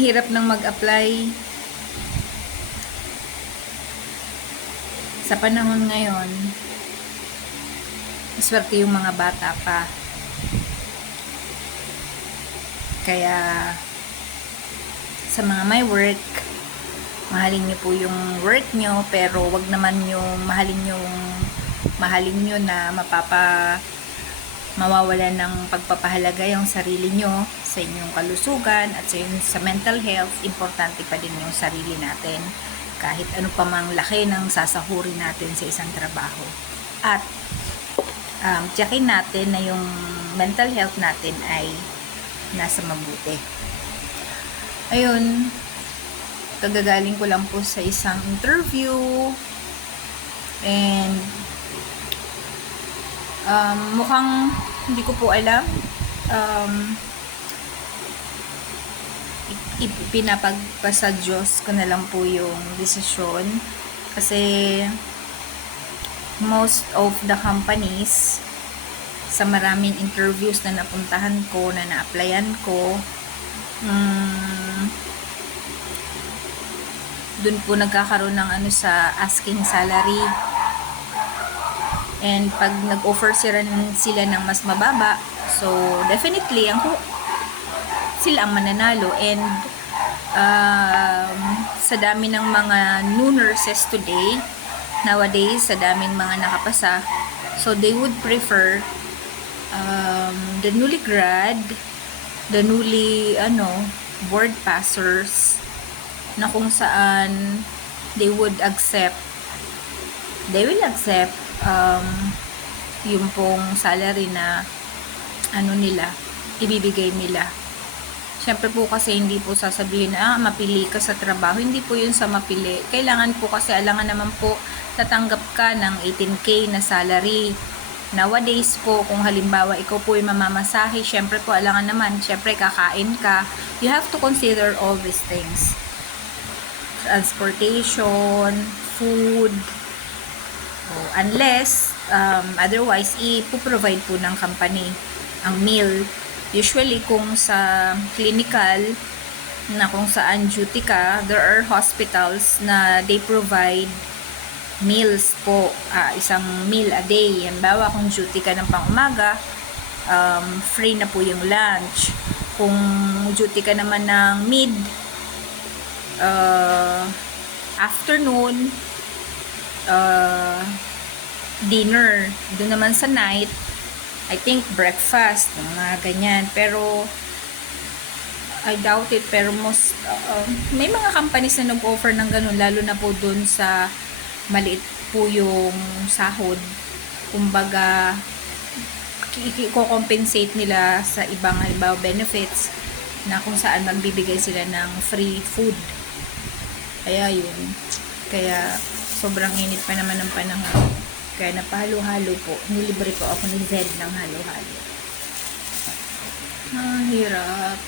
hirap ng mag-apply sa panahon ngayon. Swerte yung mga bata pa. Kaya sa mga may work, mahalin nyo po yung work nyo, pero wag naman yung mahalin nyo na mawawalan ng pagpapahalaga yung sarili nyo sa inyong kalusugan at sa mental health. Importante pa din yung sarili natin kahit ano pa mang laki ng sasahurin natin sa isang trabaho. At tsakin natin na yung mental health natin ay nasa mabuti. Ayun, kagagaling ko lang po sa isang interview and mukhang hindi ko po alam, ipinapagpasa Diyos ko na lang po yung desisyon kasi most of the companies sa maraming interviews na napuntahan ko, na na-applyan ko, dun po nagkakaroon ng sa asking salary. And pag nag-offer sila ng mas mababa, so definitely sila ang mananalo. And sa dami ng mga new nurses today, nowadays, sa daming mga nakapasa, so they would prefer the newly grad, the newly board passers, na kung saan they will accept yung pong salary na nila, ibibigay nila. Siyempre po kasi hindi po sasabihin na mapili ka sa trabaho. Hindi po yun sa mapili. Kailangan po kasi alangan naman po tatanggap ka ng 18K na salary. Nowadays po, kung halimbawa ikaw po yung mamamasahe, siyempre po alangan naman, siyempre kakain ka. You have to consider all these things. Transportation, food, unless otherwise ipoprovide po ng company ang meal. Usually kung sa clinical na kung saan duty ka, there are hospitals na they provide meals po, isang meal a day. Halimbawa kung duty ka ng pang-umaga, free na po yung lunch. Kung duty ka naman ng mid afternoon, dinner. Doon naman sa night, I think breakfast, mga ganyan. Pero I doubt it, pero may mga companies na nag-offer ng ganun, lalo na po doon sa maliit po yung sahod. Kumbaga i-compensate nila sa ibang halimbawa benefits na kung saan magbibigay sila ng free food. Kaya yun, kaya sobrang init pa naman ng panahon. Kaya napahalo-halo po. Nilibre po ako ni Zed ng halo-halo. Hirap.